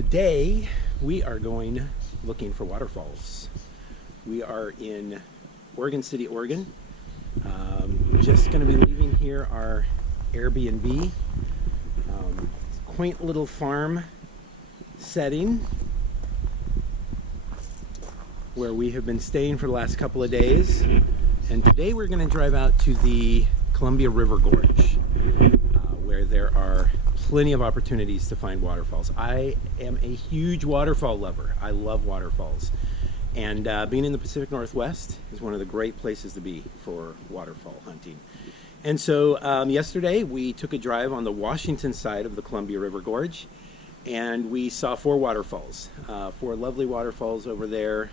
Today we are going looking for waterfalls. We are in Oregon City, Oregon. Just going to be leaving here our Airbnb. Quaint little farm setting where we have been staying for the last couple of days. And today we're going to drive out to the Columbia River Gorge, where there are plenty of opportunities to find waterfalls. I am a huge waterfall lover. I love waterfalls. And being in the Pacific Northwest is one of the great places to be for waterfall hunting. And so yesterday we took a drive on the Washington side of the Columbia River Gorge, and we saw four waterfalls, four lovely waterfalls over there.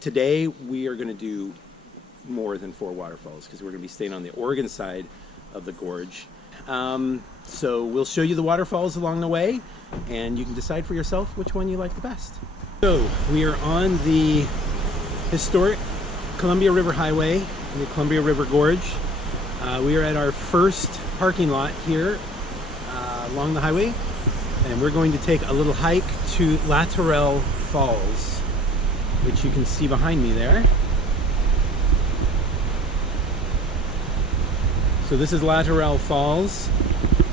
Today we are going to do more than four waterfalls because we're going to be staying on the Oregon side of the gorge. So we'll show you the waterfalls along the way, and you can decide for yourself which one you like the best. So we are on the historic Columbia River Highway in the Columbia River Gorge. We are at our first parking lot here along the highway, and we're going to take a little hike to Latourell Falls, which you can see behind me there. So this is Latourell Falls,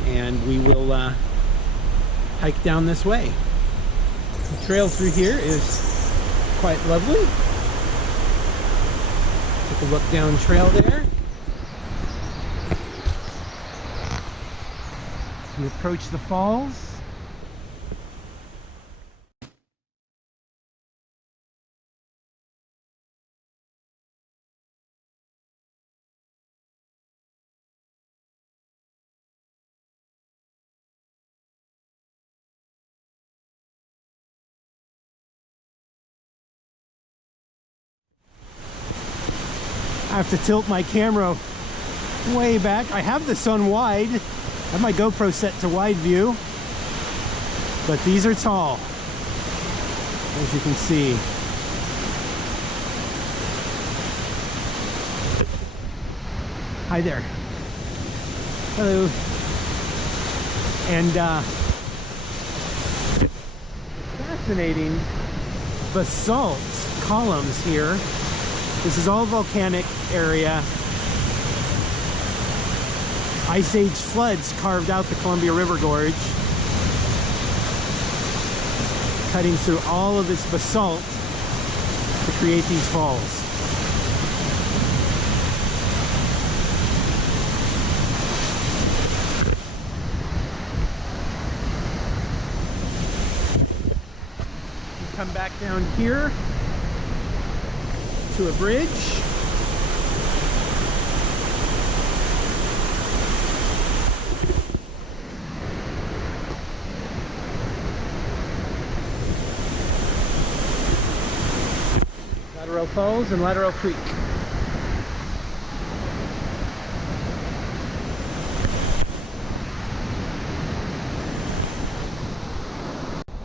and we will hike down this way. The trail through here is quite lovely. Take a look down trail there. As we approach the falls, I have to tilt my camera way back. I have this on wide. I have my GoPro set to wide view, but these are tall, as you can see. Hi there. Hello. And fascinating basalt columns here. This is all volcanic area. Ice Age floods carved out the Columbia River Gorge, cutting through all of this basalt to create these falls. We come back down here to a bridge. Latourell Falls and Latourell Creek.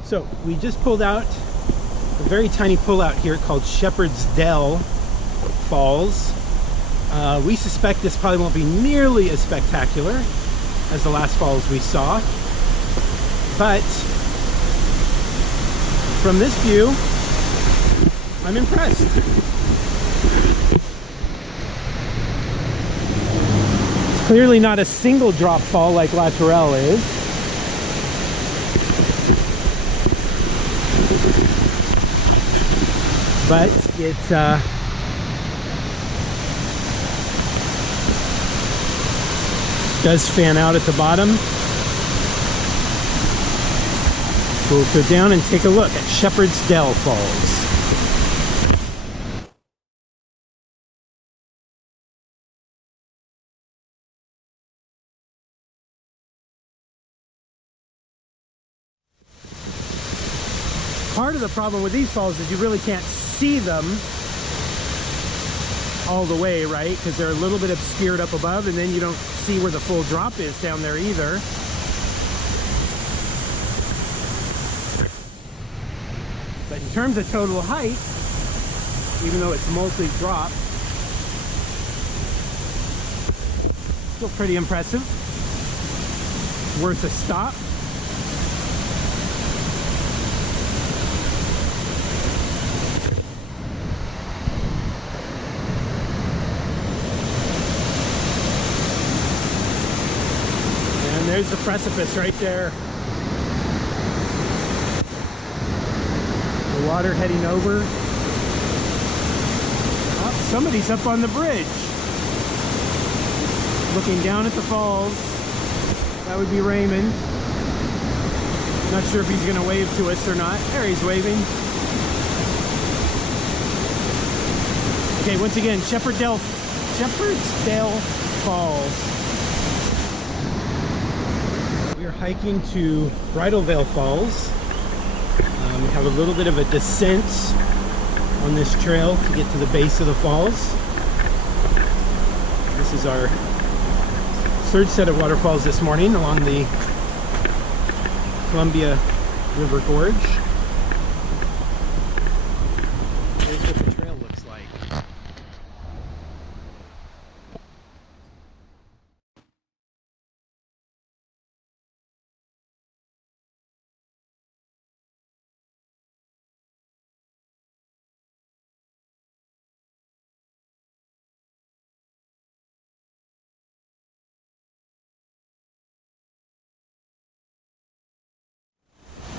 So we just pulled out a very tiny pullout here called Shepperd's Dell Falls. We suspect this probably won't be nearly as spectacular as the last falls we saw, but from this view, I'm impressed. It's clearly not a single drop fall like Latourell is. But it does fan out at the bottom. So we'll go down and take a look at Shepperd's Dell Falls. Part of the problem with these falls is you really can't see them all the way, right? Because they're a little bit obscured up above, and then you don't see where the full drop is down there either. But in terms of total height, even though it's mostly drop, still pretty impressive. Worth a stop. there's the precipice right there. The water heading over. Oh, somebody's up on the bridge. Looking down at the falls. That would be Raymond. Not sure if he's going to wave to us or not. There, he's waving. Okay, once again, Shepperd Falls. We are hiking to Bridal Falls. We have a little bit of a descent on this trail to get to the base of the falls. This is our third set of waterfalls this morning along the Columbia River Gorge. Here's what the trail looks like.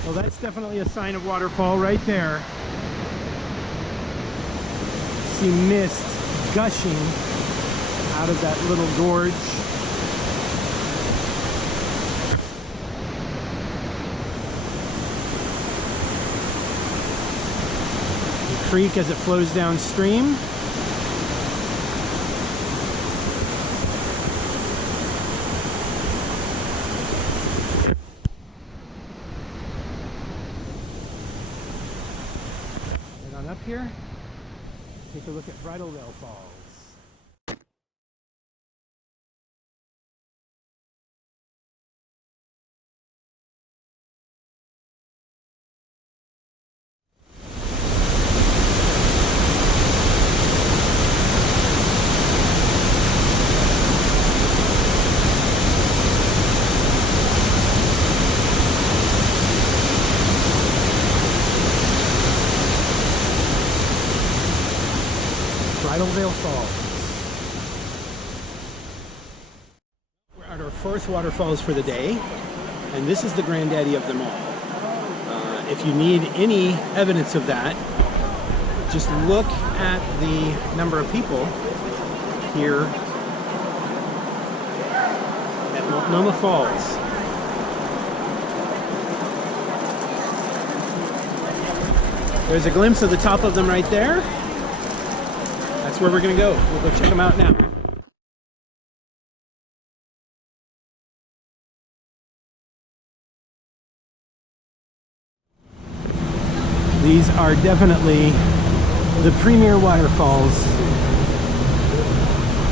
Well, that's definitely a sign of waterfall right there. See mist gushing out of that little gorge. The creek as it flows downstream. Up here, take a look at Bridal Falls. Bridal Falls. We're at our fourth waterfalls for the day, and this is the granddaddy of them all. If you need any evidence of that, just look at the number of people here at Multnomah Falls. There's a glimpse of the top of them right there. That's where we're going to go. We'll go check them out now. These are definitely the premier waterfalls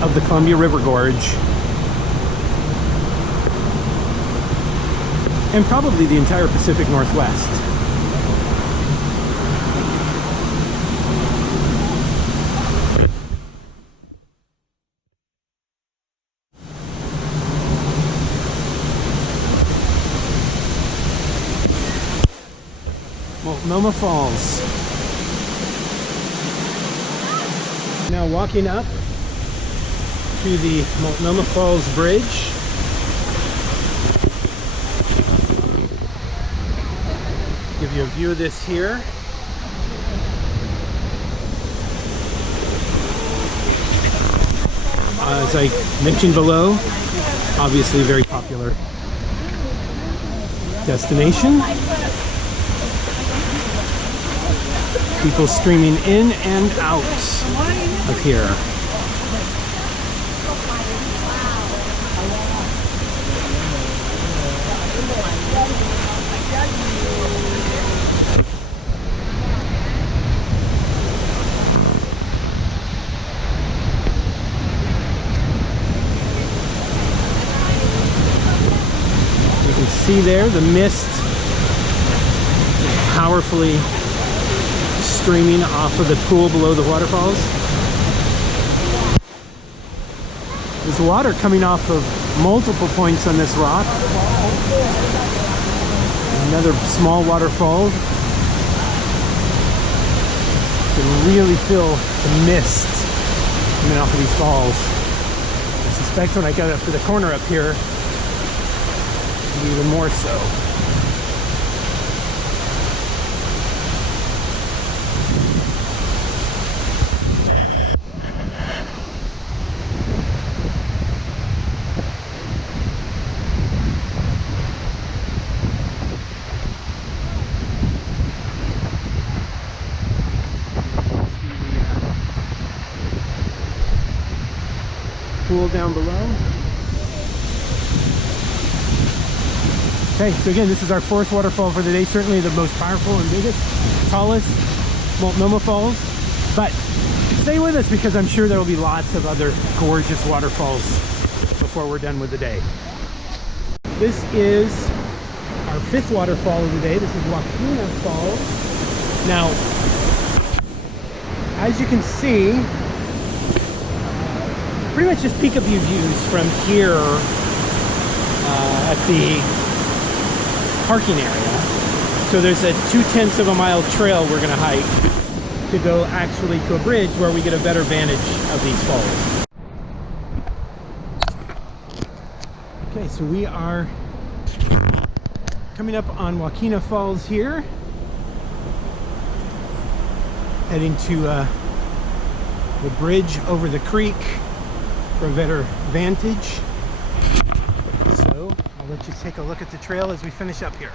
of the Columbia River Gorge, and probably the entire Pacific Northwest. Multnomah Falls. Now walking up to the Multnomah Falls Bridge. Give you a view of this here. As I mentioned below, obviously a very popular destination. People streaming in and out of here. You can see there the mist powerfully streaming off of the pool below the waterfalls. There's water coming off of multiple points on this rock. Another small waterfall. You can really feel the mist coming off of these falls. I suspect when I get up to the corner up here, even more so. Pool down below. Okay, so again, this is our fourth waterfall for the day. Certainly the most powerful and biggest, tallest, Multnomah Falls. But stay with us because I'm sure there will be lots of other gorgeous waterfalls before we're done with the day. This is our fifth waterfall of the day. This is Wahkeena Falls. Now, as you can see, pretty much just peek-a view views from here at the parking area. So there's a 2/10 of a mile trail we're going to hike to go actually to a bridge where we get a better vantage of these falls. Okay, so we are coming up on Wahkeena Falls here, heading to the bridge over the creek for a better vantage. So I'll let you take a look at the trail as we finish up here.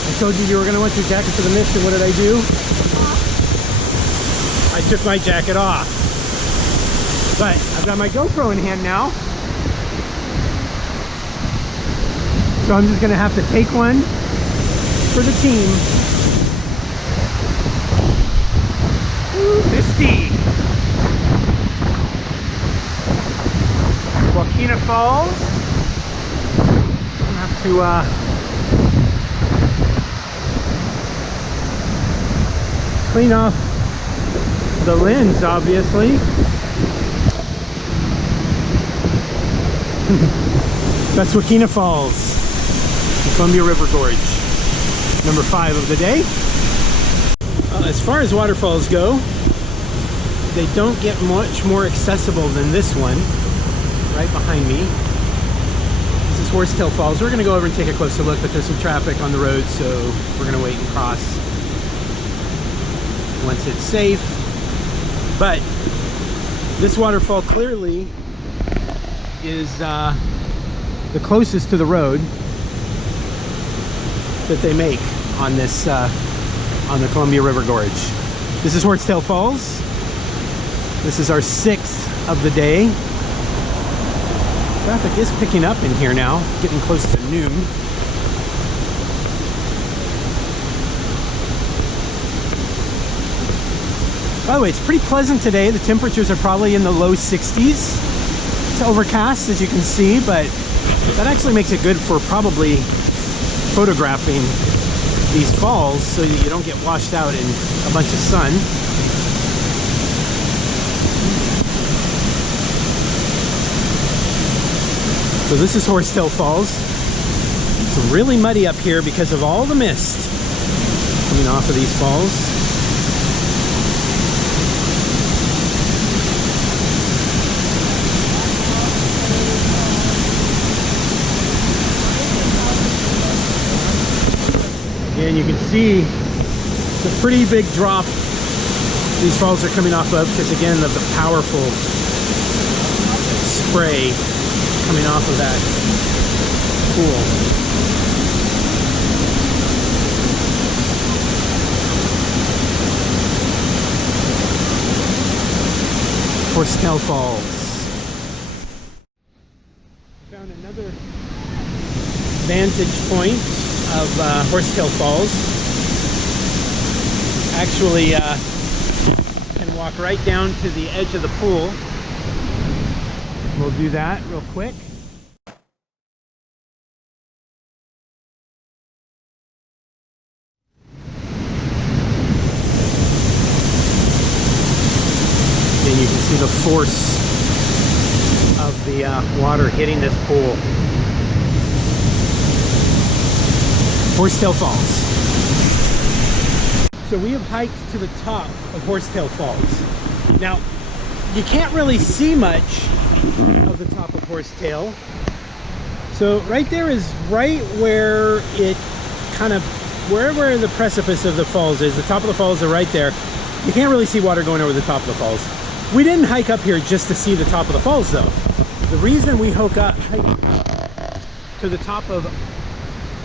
I told you were going to want your jacket for the mist, and what did I do? I took my jacket off. But I've got my GoPro in hand now. So I'm just going to have to take one for the team. Ooh, misty. Wahkeena Falls. I'll have to clean off the lens, obviously. That's Wahkeena Falls, the Columbia River Gorge, number 5 of the day. As far as waterfalls go, they don't get much more accessible than this one, right behind me. This is Horsetail Falls. We're going to go over and take a closer look, but there's some traffic on the road, so we're going to wait and cross once it's safe. But this waterfall clearly is the closest to the road that they make on this on the Columbia River Gorge. This is Horsetail Falls. This is our 6th of the day. Traffic is picking up in here now, getting close to noon. By the way, it's pretty pleasant today. The temperatures are probably in the low 60s. It's overcast, as you can see, but that actually makes it good for probably photographing these falls so that you don't get washed out in a bunch of sun. So this is Horsetail Falls. It's really muddy up here because of all the mist coming off of these falls. And you can see it's a pretty big drop these falls are coming off of because, again, of the powerful spray coming off of that pool. Horsetail Falls. Found another vantage point of Horsetail Falls. Actually can walk right down to the edge of the pool. We'll do that real quick. See the force of the water hitting this pool. Horsetail Falls. So we have hiked to the top of Horsetail Falls. Now, you can't really see much of the top of Horsetail. So right there is right where it kind of, where the precipice of the falls is. The top of the falls are right there. You can't really see water going over the top of the falls. We didn't hike up here just to see the top of the falls though. The reason we hiked up to the top of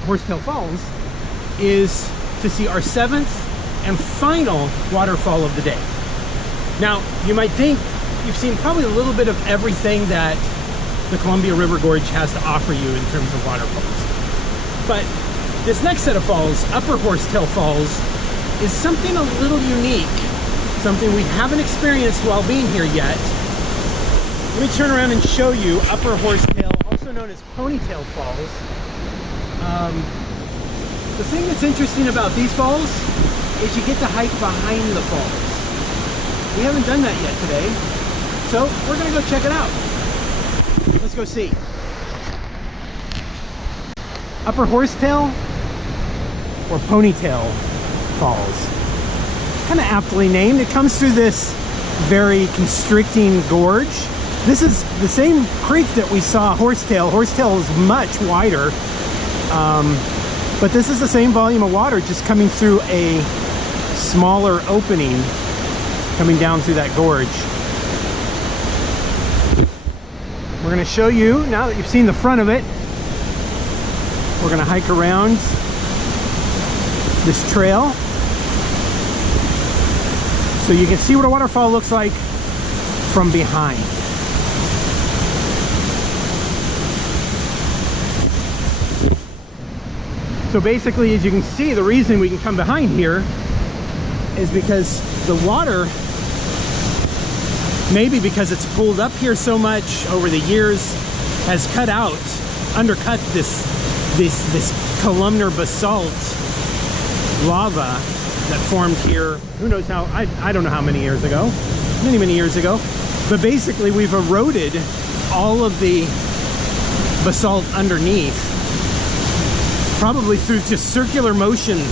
Horsetail Falls is to see our 7th and final waterfall of the day. Now, you might think you've seen probably a little bit of everything that the Columbia River Gorge has to offer you in terms of waterfalls. But this next set of falls, Upper Horsetail Falls, is something a little unique, something we haven't experienced while being here yet. Let me turn around and show you Upper Horsetail, also known as Ponytail Falls. The thing that's interesting about these falls is you get to hike behind the falls. We haven't done that yet today, so we're gonna go check it out. Let's go see. Upper Horsetail or Ponytail Falls. Kind of aptly named. It comes through this very constricting gorge. This is the same creek that we saw Horsetail. Horsetail is much wider, but this is the same volume of water just coming through a smaller opening coming down through that gorge. We're going to show you, now that you've seen the front of it, we're going to hike around this trail so you can see what a waterfall looks like from behind. So basically, as you can see, the reason we can come behind here is because the water, maybe because it's pulled up here so much over the years, has undercut this columnar basalt lava that formed here, who knows how, I don't know how many years ago, many years ago. But basically we've eroded all of the basalt underneath, probably through just circular motions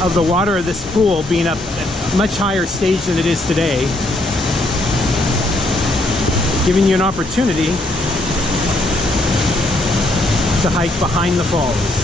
of the water of this pool being up at a much higher stage than it is today, giving you an opportunity to hike behind the falls.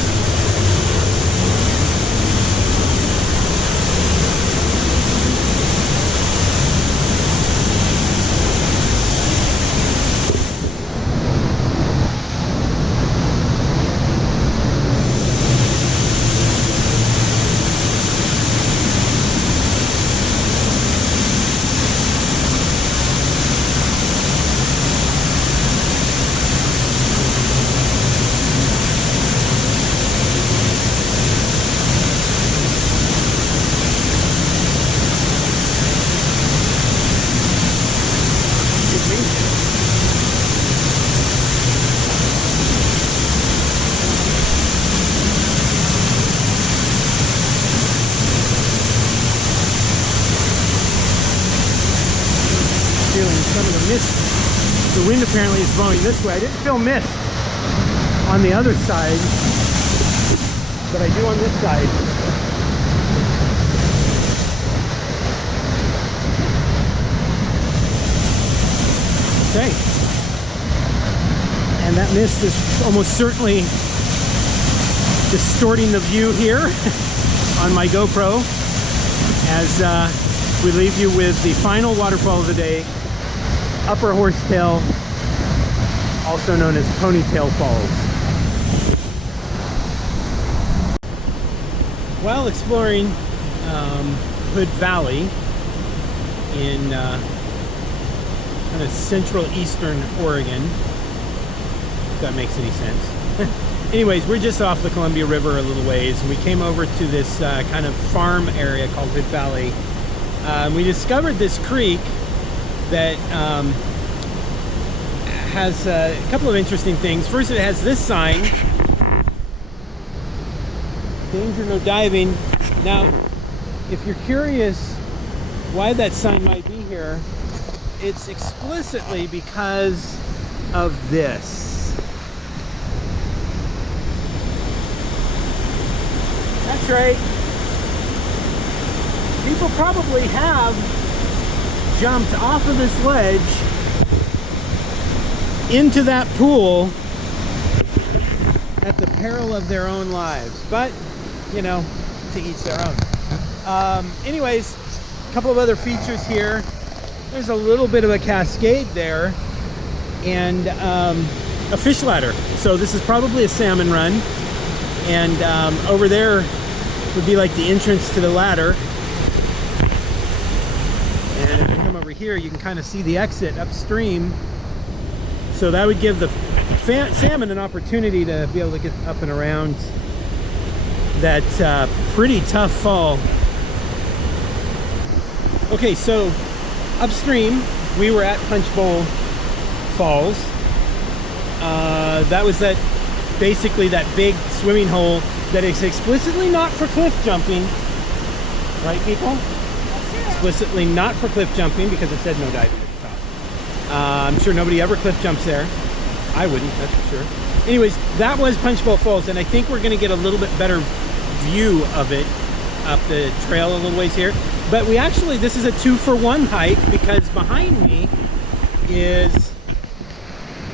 Some of the mist, the wind apparently is blowing this way. I didn't feel mist on the other side, but I do on this side. Okay, and that mist is almost certainly distorting the view here on my GoPro as we leave you with the final waterfall of the day, Upper Horsetail, also known as Ponytail Falls. While exploring Hood Valley in kind of central eastern Oregon, if that makes any sense. Anyways, we're just off the Columbia River a little ways, and we came over to this kind of farm area called Hood Valley. We discovered this creek that has a couple of interesting things. First, it has this sign, danger no diving. Now, if you're curious why that sign might be here, it's explicitly because of this. That's right. People probably have jumped off of this ledge into that pool at the peril of their own lives. But, you know, to each their own. Anyways, a couple of other features here. There's a little bit of a cascade there and a fish ladder. So this is probably a salmon run. And over there would be like the entrance to the ladder. And if you come over here, you can kind of see the exit upstream. So that would give the salmon an opportunity to be able to get up and around that pretty tough fall. Okay, so upstream, we were at Punchbowl Falls. That was basically that big swimming hole that is explicitly not for cliff jumping. Right, people? Explicitly not for cliff jumping because it said no diving at the top. I'm sure nobody ever cliff jumps there. I wouldn't, that's for sure. Anyways, that was Punchbowl Falls, and I think we're going to get a little bit better view of it up the trail a little ways here. But we actually, this is a 2-for-1 hike because behind me is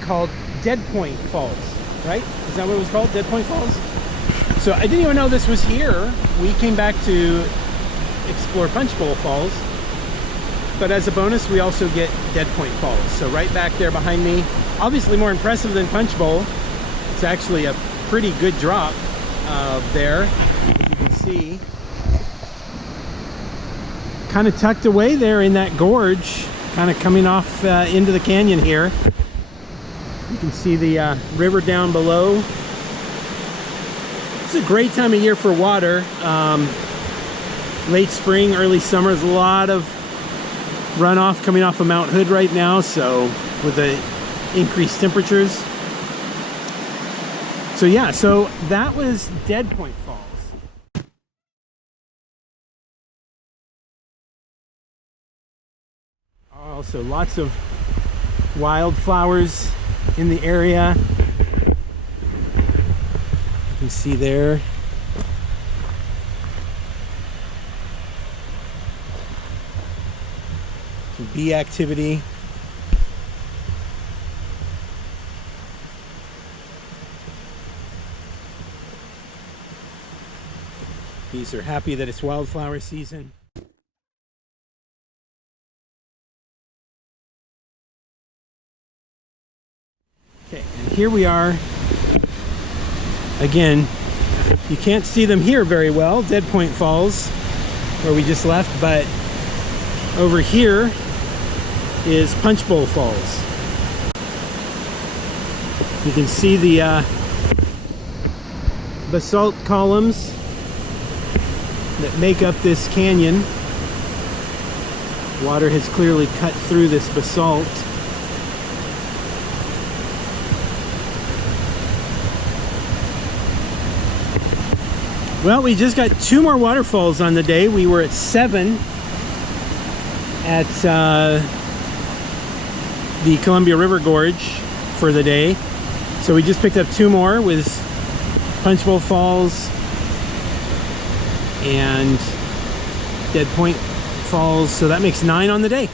called Dead Point Falls, right? Is that what it was called? Dead Point Falls? So I didn't even know this was here. We came back to explore Punchbowl Falls, but as a bonus, we also get Dead Point Falls. So right back there behind me, obviously more impressive than Punchbowl. It's actually a pretty good drop there, you can see. Kind of tucked away there in that gorge, kind of coming off into the canyon here. You can see the river down below. It's a great time of year for water. Late spring, early summer, there's a lot of runoff coming off of Mount Hood right now, so with the increased temperatures. So yeah, so that was Dead Point Falls. Also lots of wildflowers in the area. You can see there. Some bee activity. Bees are happy that it's wildflower season. Okay, and here we are. Again, you can't see them here very well, Dead Point Falls, where we just left, but over here is Punchbowl Falls. You can see the basalt columns that make up this canyon. Water has clearly cut through this basalt. Well, we just got 2 more waterfalls on the day. We were at 7 at the Columbia River Gorge for the day. So we just picked up 2 more with Punchbowl Falls and Dead Point Falls. So that makes 9 on the day.